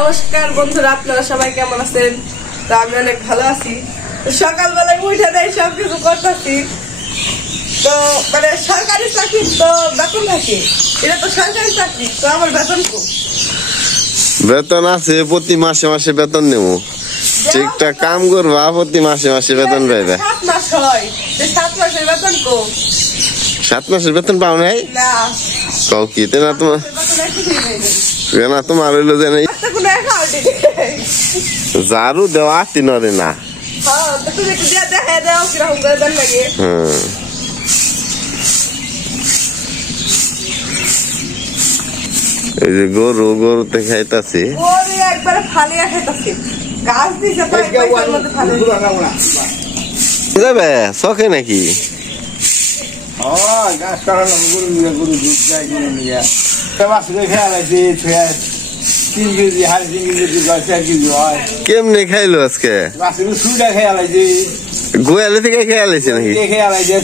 নমস্কার বন্ধুরা, আপনারা সবাই কেমন আছেন? তো আমি অনেক ভালো আছি। সকালবেলায় উঠে দেয় সবকিছু করতেছি। তো মানে সরকারি চাকরি তো বেতন থাকে, এটা তো সরকারি চাকরি, তো আমার বেতন কম। বেতন আছে, প্রতি মাসে মাসে বেতন নেবো। ঠিকঠাক কাম করবা, প্রতি মাসে মাসে বেতন পাইবে। 7 মাস হয়, 7 মাসের বেতন কম। 7 মাসের বেতন পাও নাই? না। কাউ কি না তোমার না, তোমার হইলো যে নেই ঝাড়ু দেওয়া 3 নরে না। এই যে গরুতে খাইতাছি, যাবে শখে নাকি? কেমনে খাইলো আজকে? গোয়ালে থেকে খেয়ে আলাইছে নাকি? আমাকে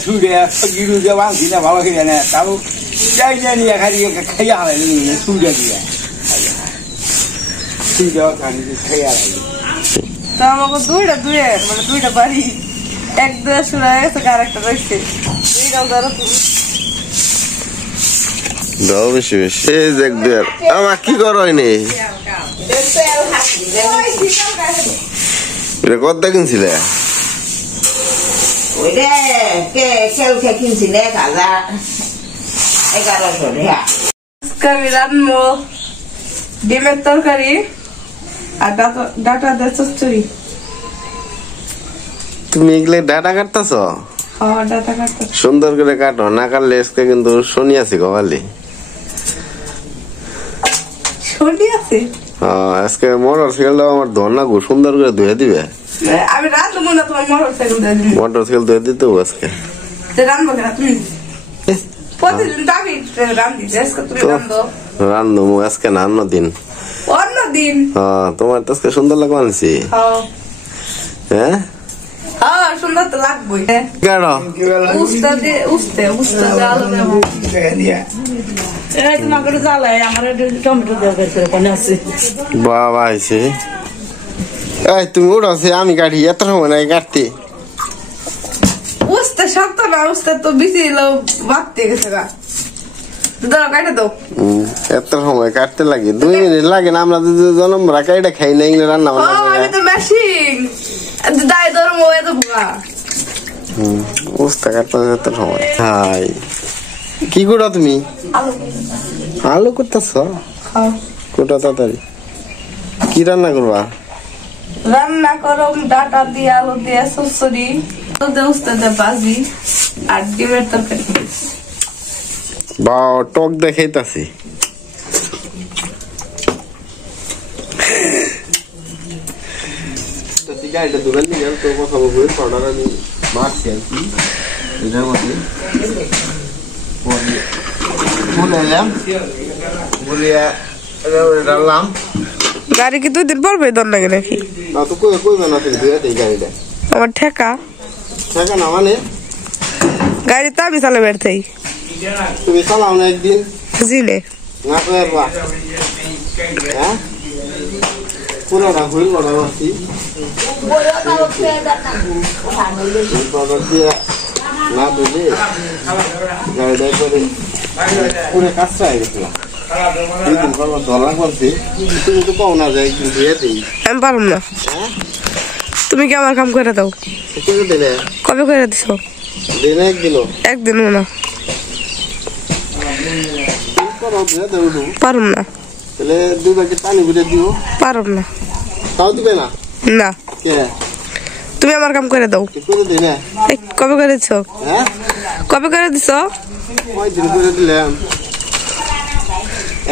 দুইটা বাড়ি, এক দুয়া শুনে গেছে, আর একটা রয়েছে। দাও বেশি বেশি। আমার কি করো নি? এটা কত কিনছিলে? রান্নবো ডিমের তরকারি আর ডাটা দিয়ে চচ্চড়ি। তুমি এগুলো ডাটা কাটতেছ? ডাটা কাটতে সুন্দর করে কাটো, না কাটলে আজকে কিন্তু শনি আছে কপালে। আজকে মোটর সাইকেল আমার ধর্না গো সুন্দর করে ধুয়ে দিবে। আমি রাঁধবো না, তোমার মোটর সাইকেল ধুয়ে দিবে। মোটর সাইকেল ধুয়ে দিতে আজকে রাঁধবো না তুমি? প্রতিদিন তো আমি রাঁধি, আজকে তুমি রাঁধো। রাঁধবো আজকে না, অন্য দিন। অন্য দিন? তোমার তো আজকে সুন্দর লাগবে আনছি। হ্যাঁ সুন্দর তো লাগবেই। বাবা আইছে, তুমি উঠাছে আমি কাটি, এত সময় নাই কাটতে। উঠতে শক্ত না, উঠতে তো বেশি বাড়তে গেছে গা। কাটে দাও। এত সময় কাটতে লাগে, 2 মিনিট লাগে না? আমরা জন্ম রাখাইটা খাই না, এগুলো রান্না বান্না মেশিন দায় ধরো এত ভোগা। বুঝতে কাটতে এত সময়। হাই কি করো তুমি? আলু করতেছ? কোটা তাড়াতাড়ি। কি রান্না করবা? রান্না করো ডাটা দিয়ে, আলু দিয়ে চচ্চড়ি, ভাজি আর ডিমের তরকারি। বা টক দেখাইতাছি। গাড়িটা দোকান নিয়ে গেল তো কথা বলবো, পাউডার আমি মারছি আর কি এটার মধ্যে বলাইলাম, বলিয়া ডাললাম। গাড়ি কি 2 দিন পর বেতন লাগে নাকি? না তো কই বানা থেকে ধুয়ে দেই গাড়িটা। আমার ঠেকা না মানে গাড়ি তো আমি চালাবে থাই। তুমি চালাও না একদিন জিলে না করবা? হ্যাঁ পুরোটা ভুল করা বলছি, না বুঝে গাড়িটা করে পুরো কাজটা হয়ে গেছিলাম। 2 দিন পর ধরা করছি, তুমি তো পাও না যাই ধুয়ে দিই। আমি পারব না। তুমি কি আমার কাম করে দাও? কবে করে দিছো? দিনে একদিনও না। পারব না। তাহলে 2 বালতি পানি ভরে দিও। পারব না। তাও দিবে না? না। কে? তুমি আমার কাম করে দাও। করে দিই না। কবে করে দিছো? হ্যাঁ কবে করে দিছো? ওই দিন করে দিলাম।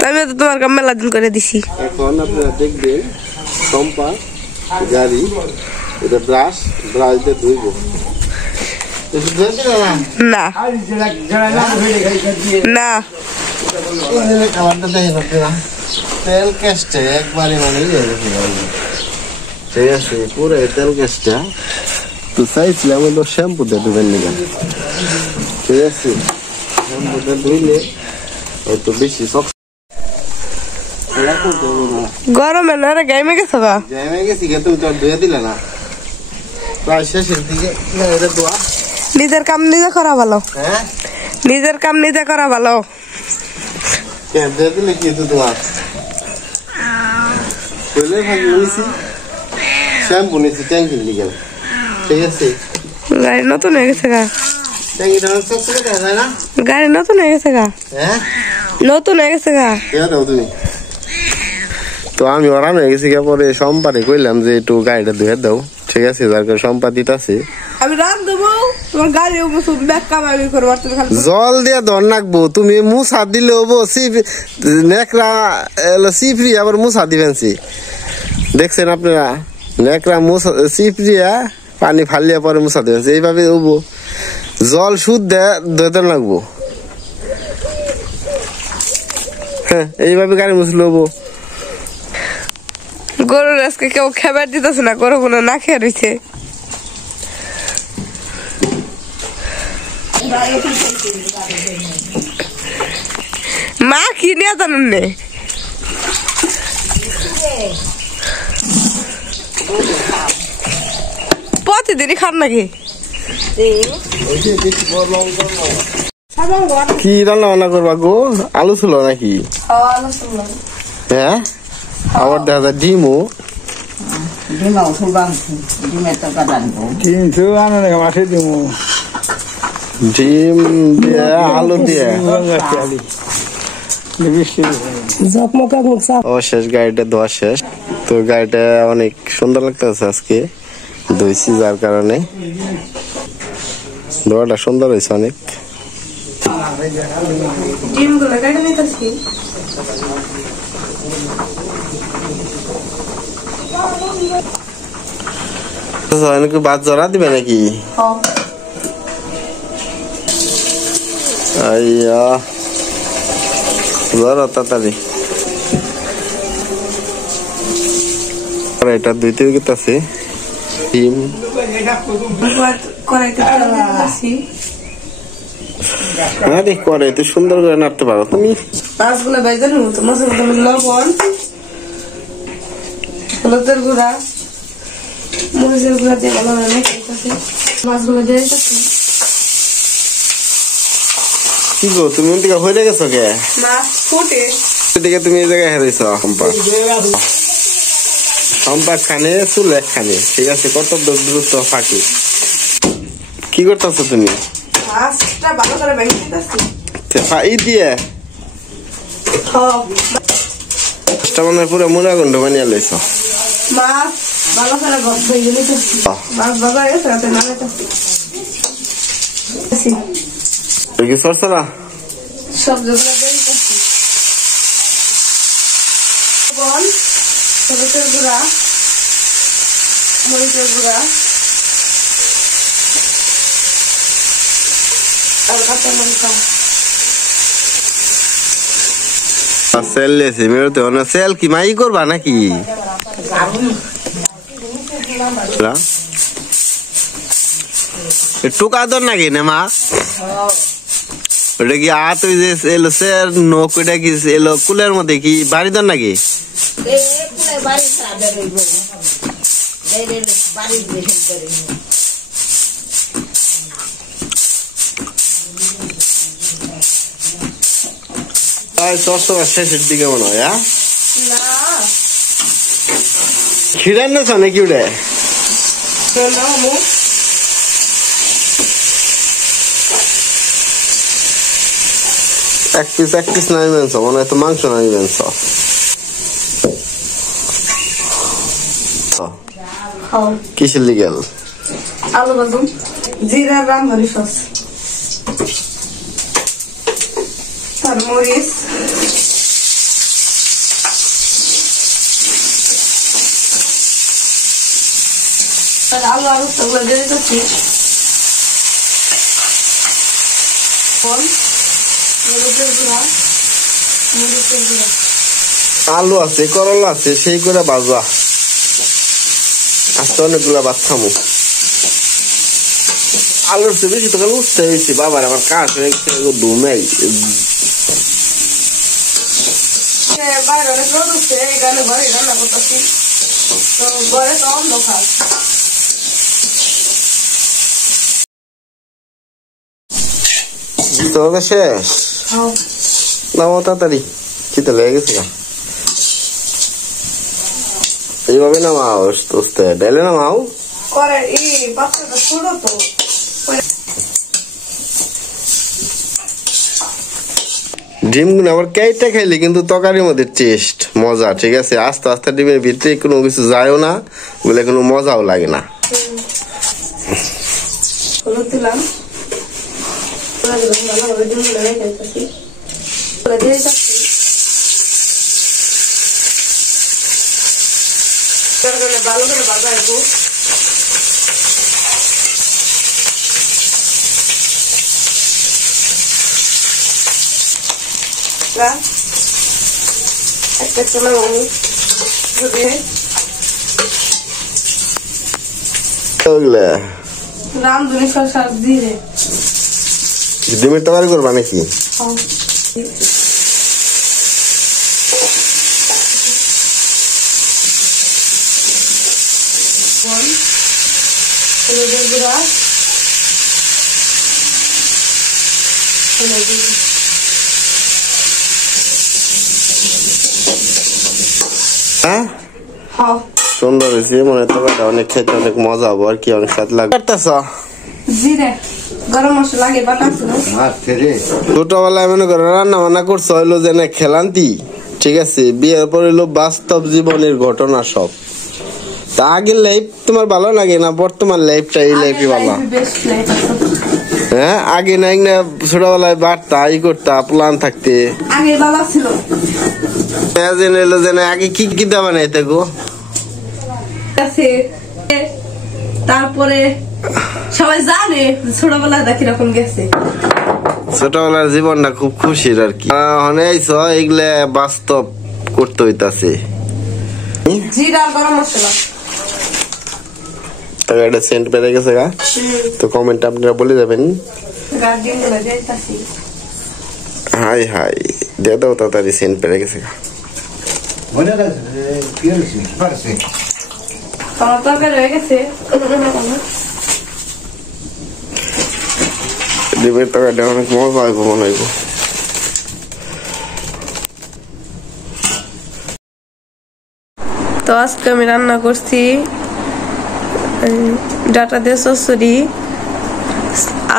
আমি তো তোমার কাম মেলা দিন করে দিছি। এখন আপনারা দেখবেন সম্পা গাড়ি, এটা ব্রাশ দিয়ে ধুইব। না না তেল কেসটা একবারে মানে ঠিক আছে, পুরো তেল কেসটা তো চাইছিলাম শ্যাম্পু দিয়ে ধুবেন নিকা। ঠিক আছে, শ্যাম্পু দিয়ে ধুইলে হয়তো বেশি গরমে না গাইমে গেছো গা? গাইমে গেছি গে, তুমি তো ধুয়ে দিলে না। প্রায় শেষের দিকে এটা দোয়া। নিজের কাম নিজে করা ভালো। হ্যাঁ, নিজের কাম নিজে করা ভালো। ধুয়ে দিলে কি তো তোমার শ্যাম্পু নিয়েছি ট্যাঙ্কির দিকে, ঠিক আছে? গাড়ি নতুন হয়ে গেছে গা। ট্যাঙ্কিটা সব থেকে দেখা যায় না? গাড়ি নতুন হয়ে গেছে গা। হ্যাঁ, নতুন হয়ে গেছে গা। তুমি তো আমি ওরাম হয়ে গেছি, পরে সম্পাদি কইলাম যে একটু গাড়িটা ধুয়ে দাও, ঠিক আছে? যার কারণে সম্পাদিত আছে। আমি রান দেবো, তোমার গাড়ি জল দিয়ে ধর নাকবো, তুমি মুসা দিলে হবো। নেকড়া সিপরি আবার মুসা দিবেন, দেখছেন আপনারা? নেকড়া মুসা সিপরিয়া পানি ফালিয়া পরে মুসা দিবেন, এইভাবে হবো। জল শুদ্ধ ধুতে লাগবো। হ্যাঁ, এইভাবে গাড়ি মুছলে হবো। গরুর আজকে কেউ খাবার দিতেছে না, গরুগুলো না খেয়ে রয়েছে। মা কি নিয়ে জানুন নে? প্রতিদিনই খান নাকি? কি রান্না বান্না করবা গো? আলু ছিল নাকি? হ্যাঁ, আবার দেখা যায় ডিমও। ডিম দিয়ে আলু দিয়ে শেষ। গাড়িটা ধোয়া শেষ। তো গাড়িটা অনেক সুন্দর লাগতেছে আজকে, ধুইছি যার কারণে। ধোয়াটা সুন্দর হয়েছে অনেক। ভাত জড়া দিবে নাকি? তাড়াতাড়ি এটা দুইতে আছে ডিম। করে তুই সুন্দর করে নাড়তে পারো তুমি। মাছগুলো ভেজে নেবো তো, মাছের মধ্যে লবণ, হলুদের গুঁড়া, মরিচের গুঁড়া দিয়ে ভালো ভাবে মাছগুলো দিয়ে দিতেছি। কি গো, তুমি ওদিকে হয়ে গেছো কে? মাছ ফুটে এদিকে তুমি এই জায়গায় হেরেছ। সম্পাক খানে চুল একখানে, ঠিক আছে? কত দ্রুত ফাঁকি। কি করতেছো তুমি? মাছটা ভালো করে ভেঙে দিতেছি দিয়ে। মনে হয় পুরো মুড়াগুন্ড বানিয়ে লাইছ। মাছ ভালো করে ভেঙে দিতেছি। মাছ ভালো হয়ে গেছে, রাতে নামাইতেছি। কি সরসরা সবজিগুলো দিয়ে দিতেছি। লবণ, হলুদের গুঁড়া, মরিচের গুঁড়া আর কাঁচা লঙ্কা। সেল কি মাই করবা নাকি? টুকা দর নাকি না মা? ওটা কি আত এলো স্যার নোক, ওটা কি এলো কুলের মধ্যে কি বাড়ি দর নাকি? শেষের দিকে মনে হয়। খিড়ার না নাকি ওটা? এক পিস নামিবেন মনে হয়, তো মাংস নামিবেন। কিসের লিগেল? আলু বাজুম, জিরা, রামধরি সস, তার মরিচ, আলু আলু সবগুলো দিয়ে দিতেছি। আলু আছে, করলা আছে, সেই করে বাজা। আজকে অনেকগুলা ভাত খামো। আলুর চেয়ে বেশি তো উঠতে হয়েছে বাবার, আমার কাজ হয়ে গেছে। ধুমাই বাইরে অনেক রোদ উঠছে, এই কারণে ঘরে রান্না করতেছি। তো ঘরে তো অন্ধকার। তোর শেষ নাও তাড়াতাড়ি, খিদে লেগে গেছে গা। এইভাবে নামাও, তোস্তে ডাইলে নামাও। করে এই বাচ্চাটা ছোট তো, ডিম গুলো আবার কেটে খাইলে কিন্তু তরকারির মধ্যে টেস্ট মজা, ঠিক আছে। আস্তে আস্তে ডিমের ভিতরে কোনো কিছু যায়ও না, বলে কোনো মজাও লাগে না। হলুদ দিলাম, ভালোভাবে ডিমগুলো রেখে দিচ্ছি, দিয়ে দিচ্ছি। ভালো করে ভাজা রাখবো। একটা চলে রামধুনি সরষা দিয়ে ডিমের তরকারি করবা নাকি? হলুদের গুঁড়া, হ্যাঁ সুন্দর হয়েছে, মনে হয় তরকারিটা অনেক খেতে অনেক মজা হবো আর কি, অনেক স্বাদ লাগবে। জিরে গরম মশলা লাগে বাটাছিল। ছোটবেলায় মনে করো রান্না বান্না করছো হইলো যে না খেলান্তি, ঠিক আছে। বিয়ের পর হইলো বাস্তব জীবনের ঘটনা সব। তা আগের লাইফ তোমার ভালো লাগে না বর্তমান লাইফটা? এই লাইফই ভালো। হ্যাঁ আগে না ছোটবেলায় বাড়তা ই করতা প্লান থাকতে, আগে ভালো ছিল। আগে কি কি দেওয়া বানাইতে গো? তারপরে সবাই জানে ছোটবেলায় দেখি রকম গেছে। ছোটবেলার জীবনটা খুব খুশির আর কি। এগুলা বাস্তব করতে হইতাছে। জিরা গরম মশলা একটা সেন্ট পেয়ে গেছে গা। তো কমেন্ট আপনারা বলে যাবেন। হাই হাই দিয়ে দাও তাড়াতাড়ি, সেন্ট পেয়ে গেছে গা। তরকারি হয়ে গেছে। ডিমের তরকারিটা অনেক মজা হইব মনে হইব। তো আজকে আমি রান্না করছি ডাটা দিয়ে চচ্চড়ি,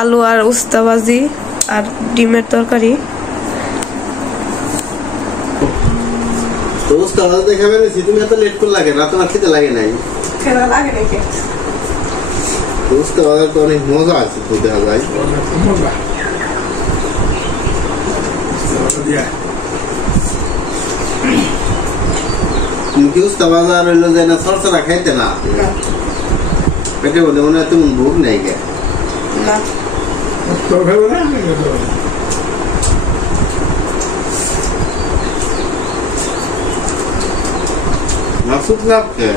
আলু আর উস্তা ভাজি আর ডিমের তরকারি। তুমি এত লেট করে লাগে না, তোমার খেতে লাগে নাই? লাগে নাকি? উস্তা ভাজা তো অনেক মজা আছে তো দেখা যায়। তুমি কি উস্তা ভাজা রইলো যে না সরসরা খাইতে না? পেটে বলে মনে হয় তেমন ভোগ নেই গে। মাসুদ লাগছে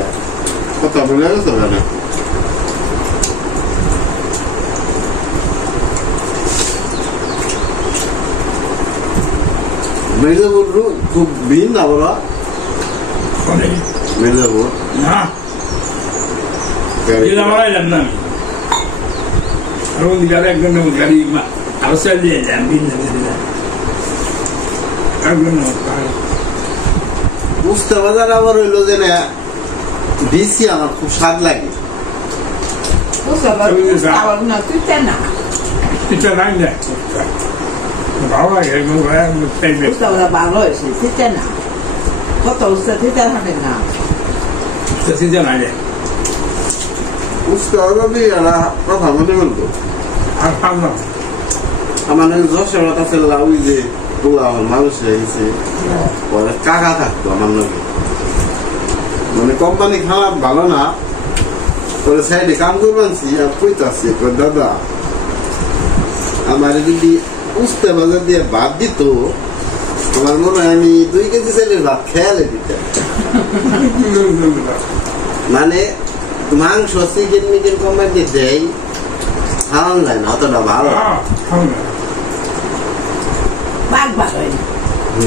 কথা বলে গেছো কেন? মির্জাপুর খুব ভিন্ন আবার মির্জাপুর না মারাইলাম না আমি একজন গাড়ি আরো চালিয়ে এলাম ভিন্ন উস্তা বাজার আবার হইলো যে না দিছি, আমার খুব স্বাদ লাগে। ভালো লাগে ভালো হয়েছে ঠিক না, কত উস্তা ঠিক থাকে না উস্তা বাজার দিয়ে কথা মনে বলবো। আর পারলাম আমার যশোর কাছে ওই যে মানুষ হয়েছে কাকা থাকতো আমার নদী, মানে কোম্পানি খারাপ ভালো না, পরে সাইডে কাম করবানছি আর কইতাছি দাদা আমার যদি উস্তা বাজার দিয়ে ভাত দিত আমার মনে হয় আমি 2 কেজি চালের ভাত খেয়ালে দিতাম। মানে মাংস চিকেন মিকেন কোম্পানি দেয় খাওয়ান যায় না অতটা ভালো বাঘ ভালো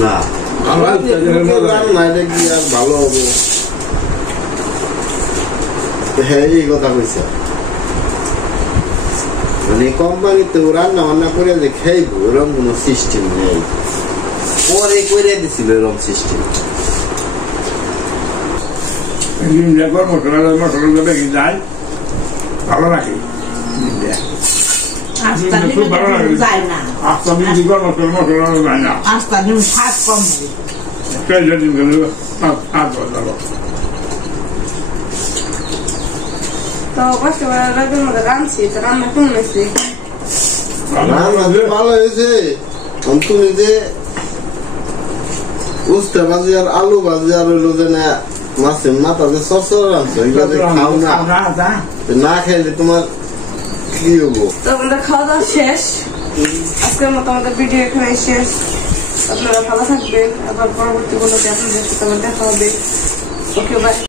না, আমার রান্না এটা কি আর ভালো হবে? হ্যাঁ, এই কথা কইছে। মানে কোম্পানিতে রান্না বান্না করে যে খাইবো এরকম কোন সিস্টেম নেই, পরে করে দিছিল এরকম সিস্টেম। দেখো মশলা বেশি যায়, ভালো লাগে। আস্তা খুব ভালো লাগে। যায় না, আস্তা দিয়ে মশলা যায় না। আস্তা নিম স্বাদ কম হয়। সেই দিন গেলে ভালো। তো কষ্ট করে রাতের মধ্যে রাঁধছি, তো রান্না কেমন হয়েছে? রান্না যে ভালো হয়েছে। তুমি যে উস্তা ভাজি আর আলু ভাজি আর হইলো যে না মাছের মাথা যে সরসর রাঁধছো, এগুলো যে খাও না, না খাইলে তোমার কি হবো? তো আমাদের খাওয়া দাওয়া শেষ, আজকের মতো আমাদের ভিডিও এখানে শেষ। আপনারা ভালো থাকবেন, আবার পরবর্তী কোনো আপনাদের সাথে দেখা হবে। ওকে, বাই।